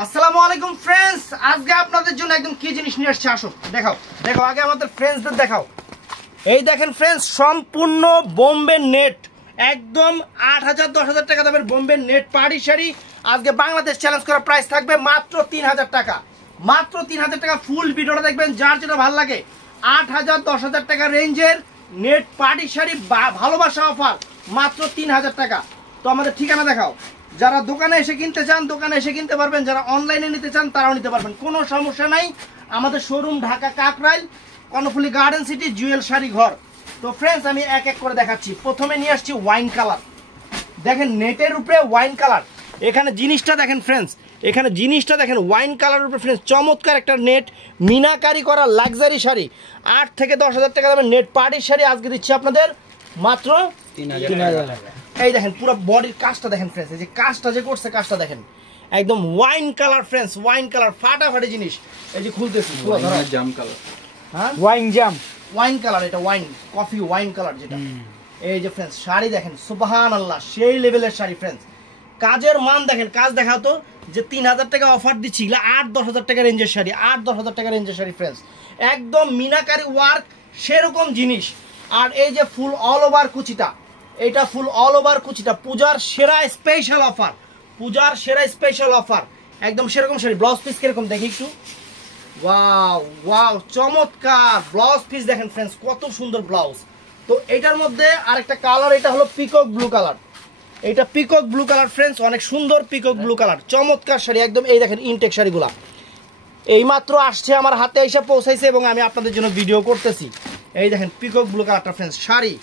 আসসালামু আলাইকুম ফ্রেন্ডস, আজকে আপনাদের জন্য একদম কি জিনিস নিয়ে আসছে আসো দেখাও দেখাও আগে আমাদের ফ্রেন্ডসদের দেখাও। এই দেখেন ফ্রেন্ডস, সম্পূর্ণ বোম্বে নেট, একদম 8,000 10,000 টাকা দামের বোম্বে নেট পাড়ি শাড়ি। আজকে বাংলাদেশ চ্যালেঞ্জ করা প্রাইস থাকবে মাত্র 3,000 টাকা, মাত্র 3,000 টাকা। ফুল ভিডিওটা দেখবেন, যার যেটা ভালো লাগে। 8,000 10,000 টাকা রেঞ্জের নেট পাড়ি শাড়ি, ভালোবাসা অফার মাত্র 3,000 টাকা। তো আমাদের ঠিকানা দেখাও। যারা দোকানে এসে কিনতে চান দোকানে এসে কিনতে পারবেন, যারা অনলাইনে নিতে চান তারাও নিতে পারবেন, কোনো সমস্যা নাই। আমাদের showroom Dhaka Kakrail, Karnaphuli garden city, Jewel sari ঘর। তো ফ্রেন্ডস, আমি এক এক করে দেখাচ্ছি। প্রথমে নিয়ে আসছি ওয়াইন কালার। দেখেন নেটের উপরে ওয়াইন কালার, এখানে জিনিসটা দেখেন ফ্রেন্ডস, এখানে জিনিসটা দেখেন ওয়াইন কালারের উপরে ফ্রেন্ডস, চমৎকার একটা নেট মিনাকারি করা লাক্সারি শাড়ি। 8 থেকে 10,000 টাকা দামের নেট পার্টির শাড়ি আজকে দিচ্ছি আপনাদের মাত্র 3,000 টাকা। এই দেখেন পুরো বডির কাজটা দেখেন ফ্রেন্ডস, এই যে কাজটা যে করছে, কাজটা দেখেন একদম wine colour friends, wine colour ফাটাফাটি জিনিস। এই যে খুলতেছি, জাম কালার, হ্যাঁ ওয়াইন জাম, ওয়াইন কালার, এটা ওয়াইন কফি ওয়াইন কালার যেটা। এই যে ফ্রেন্ডস শাড়ি দেখেন, সুবহানাল্লাহ, সেই লেভেলের শাড়ি ফ্রেন্ডস। কাজের মান দেখেন, কাজ দেখাও তো, যে 3,000 টাকা অফার দিচ্ছি, 8-10,000 টাকা রেঞ্জের শাড়ি, 8-10,000 টাকা রেঞ্জের শাড়ি ফ্রেন্ডস, একদম মিনাকারি ওয়ার্ক সেরকম জিনিস। আর এই যে ফুল অল ওভার কুচিটা, এটা ফুল অল ওভার কুচিটা, পূজার সেরা স্পেশাল অফার, পূজার সেরা স্পেশাল অফার, একদম সেরকম শাড়ি। ব্লাউজ পিস কিরকম দেখি একটু, ওয়াও ওয়াও, চমৎকার ব্লাউজ পিস দেখেন ফ্রেন্ডস, কত সুন্দর ব্লাউজ। তো এটার মধ্যে আরেকটা কালার, এটা হলো পিকক ব্লু কালার, এটা পিকক ব্লু কালার ফ্রেন্ডস, অনেক সুন্দর পিকক ব্লু কালার, চমৎকার শাড়ি একদম। এই দেখেন ইনটেক শাড়িগুলা এইমাত্র আসছে আমার হাতে, এসে পৌঁছাইছে এবং আমি আপনাদের জন্য ভিডিও করতেছি। এই দেখেন পিকক ব্লু কালারটা ফ্রেন্ডস শাড়ি,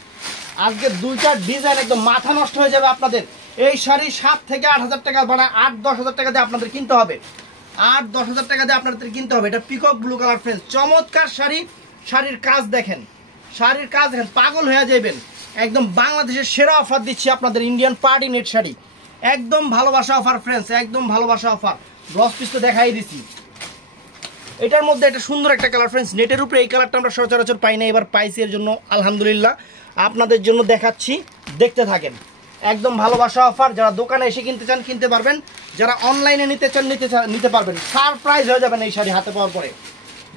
আজকে দুইটা ডিজাইন একদম মাথা নষ্ট হয়ে যাবে আপনাদের। এই শাড়ি 7 থেকে 8,000 টাকা, মানে 8-10,000 টাকা দিয়ে আপনাদের কিনতে হবে, 8-10,000 টাকা দিয়ে আপনাদের কিনতে হবে। এটা পিকক ব্লু কালার ফ্রেন্ডস, চমৎকার শাড়ি। শাড়ির কাজ দেখেন, শাড়ির কাজ দেখেন, পাগল হয়ে যাবেন। একদম বাংলাদেশের সেরা অফার দিচ্ছি আপনাদের, ইন্ডিয়ান পার্টি নেট শাড়ি, একদম ভালোবাসা অফার ফ্রেন্ডস, একদম ভালোবাসা অফার। ব্লাউজ পিস তো দেখাই দিছি। এটার মধ্যে একটা সুন্দর একটা কালার ফ্রেন্ডস, নেটের উপরে এই কালারটা আমরা সচরাচর পাই না, এবার পাইছি, এর জন্য আলহামদুলিল্লাহ। আপনাদের জন্য দেখাচ্ছি, দেখতে থাকেন। একদম ভালোবাসা অফার, যারা দোকানে এসে কিনতে চান কিনতে পারবেন, যারা অনলাইনে নিতে চান নিতে পারবেন। সারপ্রাইজ হয়ে যাবেন এই শাড়ি হাতে পাওয়ার পরে।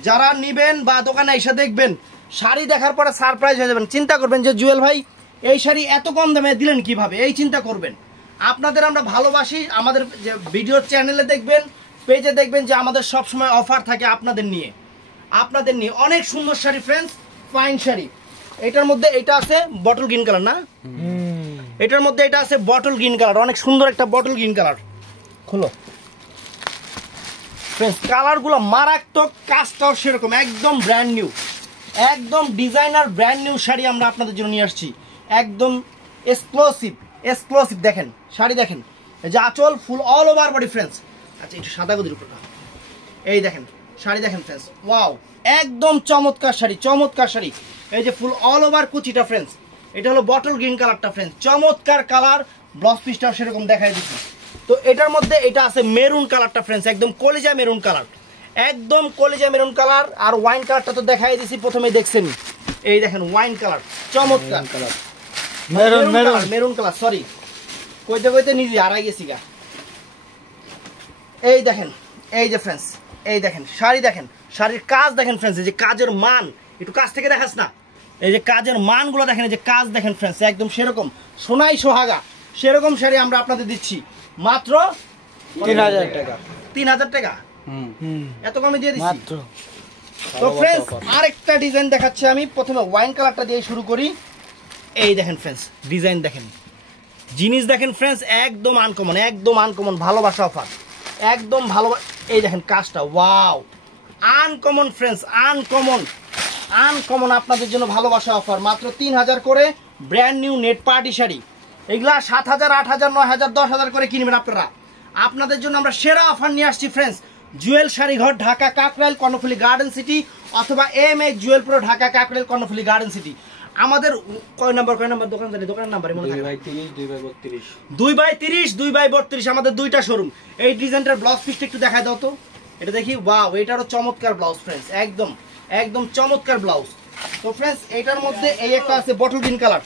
যারা নিবেন বা দোকানে এসে দেখবেন, শাড়ি দেখার পরে সারপ্রাইজ হয়ে যাবেন। চিন্তা করবেন যে জুয়েল ভাই এই শাড়ি এত কম দামে দিলেন কিভাবে, এই চিন্তা করবেন। আপনাদের আমরা ভালোবাসি, আমাদের যে ভিডিও চ্যানেলে দেখবেন, পেজে দেখবেন যে আমাদের সব সময় অফার থাকে আপনাদের নিয়ে, আপনাদের নিয়ে। অনেক সুন্দর শাড়ি ফ্রেন্ডস, ফাইন শাড়ি। এটার মধ্যে এটা আছে বটল গ্রিন কালার না, এটার মধ্যে এটা আছে বটল গ্রিন কালার, অনেক সুন্দর একটা বটল গ্রিন কালার। খোলো ফ্রেন্ডস, কালারগুলো মারাত্মক, কাজটাও সেরকম, একদম ব্র্যান্ড নিউ, একদম ডিজাইনার ব্র্যান্ড নিউ শাড়ি আমরা আপনাদের জন্য নিয়ে আসছি, একদম এক্সক্লুসিভ এক্সক্লুসিভ। দেখেন শাড়ি দেখেন, এই যে আঁচল ফুল অল ওভার বডি ফ্রেন্ডস। আচ্ছা একটু সাদা গদির উপরটা, এই দেখেন শাড়ি দেখেন ফ্রেন্ডস, ওয়াও, একদম চমৎকার শাড়ি, চমৎকার শাড়ি। এই যে ফুল অল ওভার কুচিটা ফ্রেন্ডস, এটা হলো বটল গ্রিন কালারটা ফ্রেন্ডস, চমৎকার কালার। ব্লাউজ পিসটাও সেরকম দেখাই দিচ্ছি। তো এটার মধ্যে এটা আছে মেরুন কালারটা ফ্রেন্ডস, একদম কলিজা মেরুন কালার, একদম কলিজা মেরুন কালার। আর ওয়াইন কালারটা তো দেখাই দিছি, প্রথমে দেখছেন। এই দেখেন ওয়াইন কালার, চমৎকার colour, maroon maroon maroon colour, sorry কইতে কইতে নিজে হারাই গেছি গা। এই দেখেন, এই যে ফ্রেন্ডস, এই দেখেন শাড়ি দেখেন, শাড়ির কাজ দেখেন ফ্রেন্ডস, এই যে কাজের মান, একটু কাজ থেকে দেখাস না, এই যে কাজের মানগুলো দেখেন, এই যে কাজ দেখেন ফ্রেন্ডস, একদম সেরকম সোনাই সোহাগা সেরকম শাড়ি আমরা আপনাদের দিচ্ছি মাত্র 3,000 টাকা। 3,000 টাকা এত কমে দিয়ে দিচ্ছি। তো ফ্রেন্ডস আরেকটা ডিজাইন দেখাচ্ছি আমি, প্রথমে ওয়াইন কালারটা দিয়ে শুরু করি। এই দেখেন ফ্রেন্ডস, ডিজাইন দেখেন, জিনিস দেখেন ফ্রেন্ডস, একদম আনকমন, একদম আনকমন, ভালোবাসা অফার, একদম ভালো। এই দেখেন কাজটা, wow, uncommon friends, uncommon uncommon. আপনাদের জন্য ভালোবাসা অফার মাত্র 3,000 করে, brand new net party sari. এগুলা 7,000 8,000 9,000 10,000 করে কিনবেন আপনারা। আপনাদের জন্য আমরা সেরা অফার নিয়ে আসছি ফ্রেন্ডস, জুয়েল শাড়ি ঘর, ঢাকা কাকরাইল, কর্ণফুলী গার্ডেন সিটি, অথবা MA Jewel pro, Dhaka Kakrail, Karnaphuli garden city. আমাদের কয় নাম্বার দোকান জানি, দোকানের number 2x30 2x32 2x30 2x32, আমাদের দুইটা শোরুম। এই ডিজাইনটার ব্লাউজ পিসটা একটু দেখায় দাও তো, এটা দেখি। ওয়াও, এটারও চমৎকার ব্লাউজ ফ্রেন্ডস, একদম একদম চমৎকার ব্লাউজ। তো ফ্রেন্ডস এটার মধ্যে এই একটা আছে বটল গ্রিন কালার,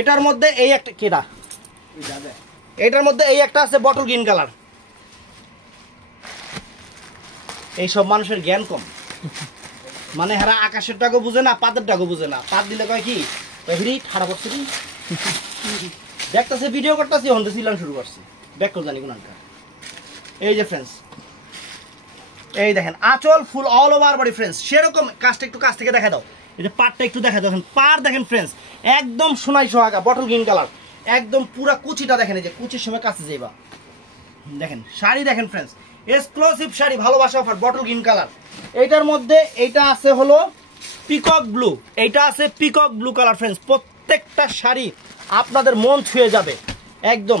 এটার মধ্যে এই একটা কেডা, এটার মধ্যে এই একটা আছে বটল গ্রিন কালার, এইসব মানুষের জ্ঞান কম, মানে হেরা আকাশের টাকা বুঝে না, পাতের টাকা বুঝে না। পাত দিলে কয় কি এভরি ঠাড়া পড়ছে রে, দেখতেছে ভিডিও করতেছি, হন্তে সিলাম শুরু করছি, ব্যাক করে জানি কোনটা। এই যে ফ্রেন্ডস, এই দেখেন আঁচল ফুল অল ওভার বডি ফ্রেন্ডস, সেরকম কাজটা একটু কাছ থেকে দেখা দাও। এই যে পাড়টা একটু দেখা দেখেন, পাড় দেখেন ফ্রেন্ডস, একদম সোনাই সোহাগা বটল গ্রিন কালার, একদম পুরা কুচিটা দেখেন, এই যে কুচির সময় কাছে যাইবা দেখেন। শাড়ি দেখেন ফ্রেন্ডস, এক্সক্লুসিভ শাড়ি, ভালোবাসা অফার, বটল গ্রিন কালার। এইটার মধ্যে এইটা আছে হলো পিকক ব্লু, এইটা আছে পিকক ব্লু কালার ফ্রেন্ডস। প্রত্যেকটা শাড়ি আপনাদের মন ছুঁয়ে যাবে, একদম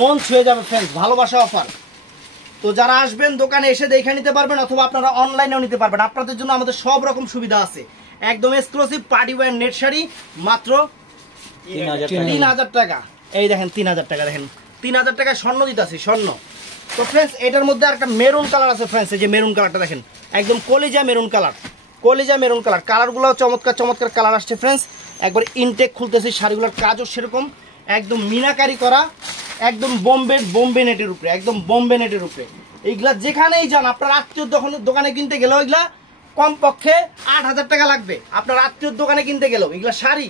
মন ছুঁয়ে যাবে ফ্রেন্ডস, ভালোবাসা অফার। তো যারা আসবেন দোকানে এসে দেখে নিতে পারবেন, অথবা আপনারা অনলাইনেও নিতে পারবেন। আপনাদের জন্য আমাদের সব রকম সুবিধা আছে, একদম exclusive party wear net sari মাত্র 3000 টাকা। এই দেখেন 3000 টাকা, দেখেন 3000 টাকায় স্বর্ণ দিতেছি, স্বর্ণ। তো ফ্রেন্ডস এটার মধ্যে একটা মেরুন কালার আছে ফ্রেন্ডস, এই যে মেরুন কালারটা দেখেন, একদম কলিজা মেরুন কালার, কলিজা মেরুন কালার। কালারগুলো চমৎকার চমৎকার কালার আসছে ফ্রেন্ডস, একবার ইনটেক খুলতেছি। শাড়িগুলোর কাজও সেরকম, একদম মিনাকারি করা, একদম বোম্বে নেটের উপরে, একদম বোম্বে নেটের উপরে। এইগুলা যেখানেই যান, আপনার আত্মীয় দোকানে কিনতে গেলেও এগুলা কমপক্ষে 8000 টাকা লাগবে, আপনার আত্মীয় দোকানে কিনতে গেলেও এগুলা শাড়ি।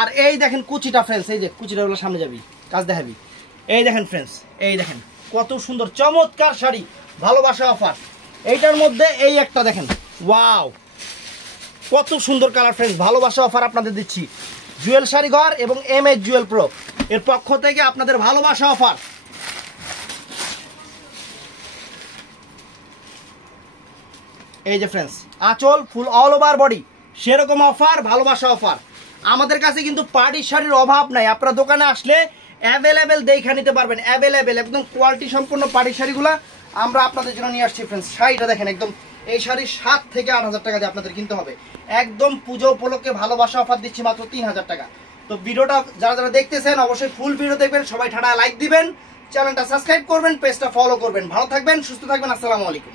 আর এই দেখেন কুচিটা ফ্রেন্ডস, এই যে কুচিটা ওগুলো সামনে যাবি, কাজ দেখাবি। এই দেখেন ফ্রেন্ডস, এই দেখেন কত সুন্দর চমৎকার শাড়ি, ভালোবাসা অফার। এইটার মধ্যে এই একটা দেখেন, ওয়াও কত সুন্দর কালার ফ্রেন্ডস, ভালোবাসা অফার আপনাদের দিচ্ছি। জুয়েল শাড়ি ঘর এবং MS জুয়েল প্রো এর পক্ষ থেকে আপনাদের ভালোবাসা অফার। এই যে ফ্রেন্ডস আঁচল ফুল অল ওভার বডি, সেরকম অফার, ভালোবাসা অফার। আমাদের কাছে কিন্তু পার্টি শাড়ির অভাব নাই, আপনারা দোকানে আসলে অ্যাভেলেবেল দেখে নিতে পারবেন, অ্যাভেলেবেল একদম কোয়ালিটি সম্পূর্ণ পার্টি শাড়িগুলো আমরা আপনাদের জন্য নিয়ে আসছি ফ্রেন্ডস। শাড়িটা দেখেন, একদম এই শাড়ি 7 থেকে 8000 টাকা দিয়ে আপনাদের কিনতে হবে, একদম পুজো উপলক্ষে ভালোবাসা অফার দিচ্ছি মাত্র 3000 টাকা। তো ভিডিওটা যারা যারা দেখতেছেন অবশ্যই ফুল ভিডিও দেখবেন, সবাই ঠাডা লাইক দিবেন, চ্যানেলটা সাবস্ক্রাইব করবেন, পেজটা ফলো করবেন। ভালো থাকবেন, সুস্থ থাকবেন, আসসালামু আলাইকুম।